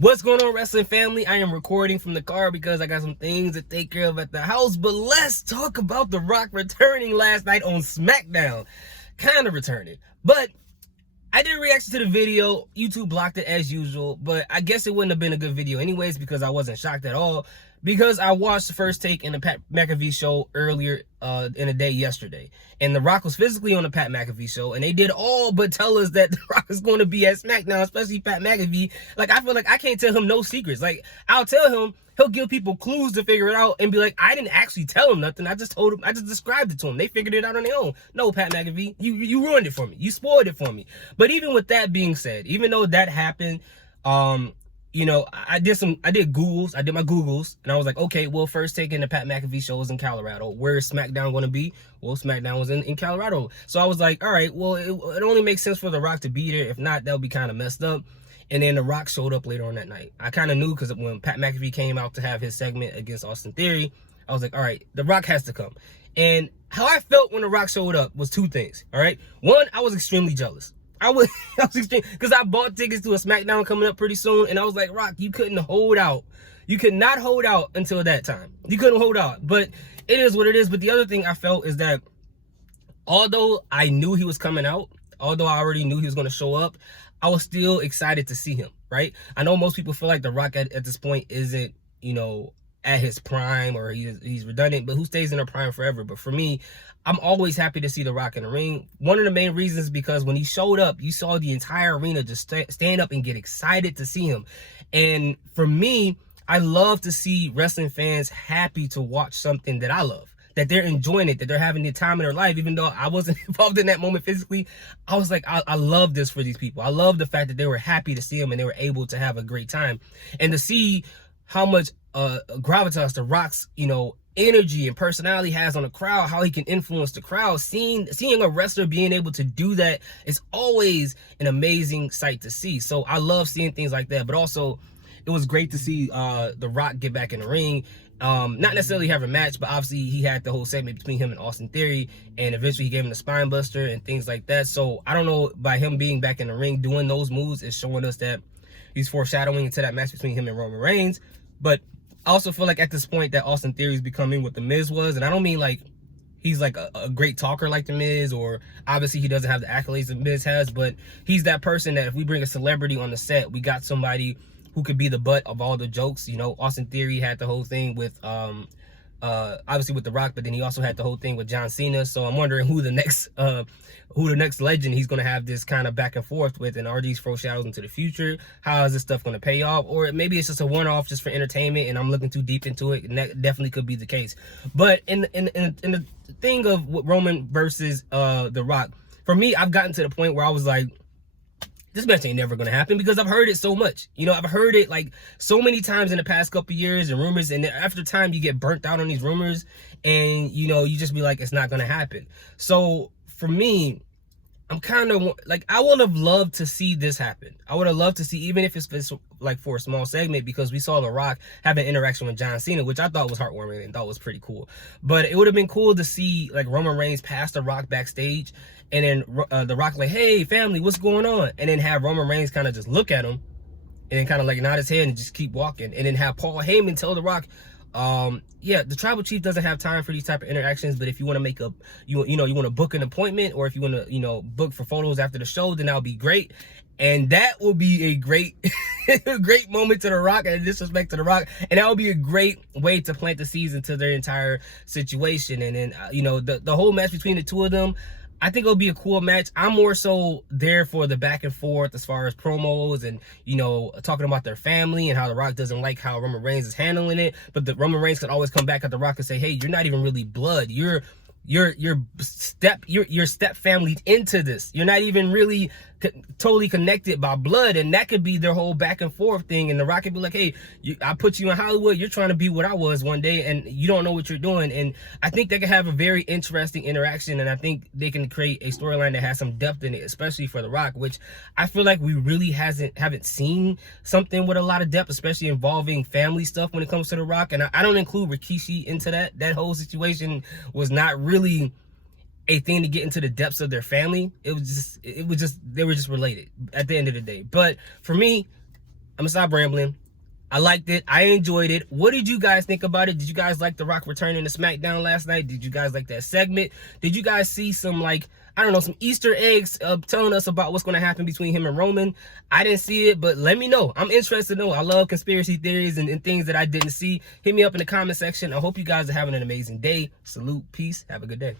What's going on, wrestling family? I am recording from the car because I got some things to take care of at the house. But let's talk about The Rock returning last night on SmackDown. Kind of returning. But I did a reaction to the video. YouTube blocked it as usual. But I guess it wouldn't have been a good video anyways because I wasn't shocked at all. Because I watched the first take in the Pat McAfee show earlier in the day yesterday. And The Rock was physically on the Pat McAfee show. And they did all but tell us that The Rock is going to be at SmackDown, especially Pat McAfee. Like, I feel like I can't tell him no secrets. Like, I'll tell him, he'll give people clues to figure it out and be like, I didn't actually tell him nothing. I just told him, I just described it to him. They figured it out on their own. No, Pat McAfee, you ruined it for me. You spoiled it for me. But even with that being said, even though that happened, you know, I did my Googles, and I was like, okay, well, first taking the Pat McAfee show was in Colorado. Where is SmackDown going to be? Well, SmackDown was in Colorado. So I was like, all right, well, it only makes sense for The Rock to be there. If not, that would be kind of messed up. And then The Rock showed up later on that night. I kind of knew because when Pat McAfee came out to have his segment against Austin Theory, I was like, all right, The Rock has to come. And how I felt when The Rock showed up was two things, all right? One, I was extremely jealous. I was extreme because I bought tickets to a SmackDown coming up pretty soon, and I was like, Rock, you couldn't hold out. You could not hold out until that time. You couldn't hold out, but it is what it is. But the other thing I felt is that although I knew he was coming out, although I already knew he was going to show up, I was still excited to see him, right? I know most people feel like The Rock at this point isn't, you know, at his prime or he's redundant, but who stays in their prime forever? But for me, I'm always happy to see The Rock in the ring. One of the main reasons is because when he showed up, you saw the entire arena just stand up and get excited to see him. And for me, I love to see wrestling fans happy to watch something that I love, that they're enjoying it, that they're having the time of their life. Even though I wasn't involved in that moment physically, I was like, I love this for these people. I love the fact that they were happy to see him and they were able to have a great time. And to see how much gravitas The Rock's, you know, energy and personality has on the crowd, how he can influence the crowd, seeing a wrestler being able to do that is always an amazing sight to see. So I love seeing things like that. But also, it was great to see The Rock get back in the ring. Not necessarily have a match, but obviously he had the whole segment between him and Austin Theory, and eventually he gave him the spine buster and things like that. So I don't know, by him being back in the ring doing those moves is showing us that he's foreshadowing into that match between him and Roman Reigns. But I also feel like at this point that Austin Theory is becoming what The Miz was. And I don't mean like he's like a great talker like The Miz, or obviously he doesn't have the accolades The Miz has, but he's that person that if we bring a celebrity on the set, we got somebody who could be the butt of all the jokes. You know, Austin Theory had the whole thing with obviously with The Rock, but then he also had the whole thing with John Cena. So I'm wondering who the next legend he's going to have this kind of back and forth with, and are these foreshadows into the future? How is this stuff going to pay off? Or maybe it's just a one-off just for entertainment and I'm looking too deep into it, and that definitely could be the case. But in the thing of Roman versus The Rock, for me, I've gotten to the point where I was like, this match ain't never gonna happen, because I've heard it so much. You know, I've heard it like so many times in the past couple years and rumors, and after time you get burnt out on these rumors and, you know, you just be like, it's not gonna happen. So for me, I'm kind of like, I would have loved to see this happen. I would have loved to see, even if it's like for a small segment, because we saw The Rock have an interaction with John Cena, which I thought was heartwarming and thought was pretty cool. But it would have been cool to see like Roman Reigns pass The Rock backstage, and then The Rock like, hey family, what's going on? And then have Roman Reigns kind of just look at him and then kind of like nod his head and just keep walking. And then have Paul Heyman tell The Rock, yeah, the tribal chief doesn't have time for these type of interactions, but if you want to make you want to book an appointment, or if you want to, you know, book for photos after the show, then that'll be great. And that will be a great great moment to The Rock, and a disrespect to The Rock, and that will be a great way to plant the seeds into their entire situation. And then you know, the whole match between the two of them, I think it'll be a cool match. I'm more so there for the back and forth as far as promos and, you know, talking about their family and how The Rock doesn't like how Roman Reigns is handling it. But the Roman Reigns can always come back at The Rock and say, hey, you're not even really blood. You're step family into this. You're not even really totally connected by blood. And that could be their whole back and forth thing. And The Rock could be like, hey, I put you in Hollywood, you're trying to be what I was one day, and you don't know what you're doing. And I think they can have a very interesting interaction, and I think they can create a storyline that has some depth in it, especially for The Rock, which I feel like we really haven't seen something with a lot of depth, especially involving family stuff when it comes to The Rock. And I don't include Rikishi into that whole situation. Was not really a thing to get into the depths of their family. It was just they were just related at the end of the day. But for me, gonna stop rambling. I liked it. I enjoyed it. What did you guys think about it? Did you guys like The Rock returning to SmackDown last night? Did you guys like that segment? Did you guys see some, like, I don't know, some Easter eggs telling us about what's going to happen between him and Roman? I didn't see it, but let me know. I'm interested to know. I love conspiracy theories and things that I didn't see. Hit me up in the comment section. I hope you guys are having an amazing day. Salute. Peace. Have a good day.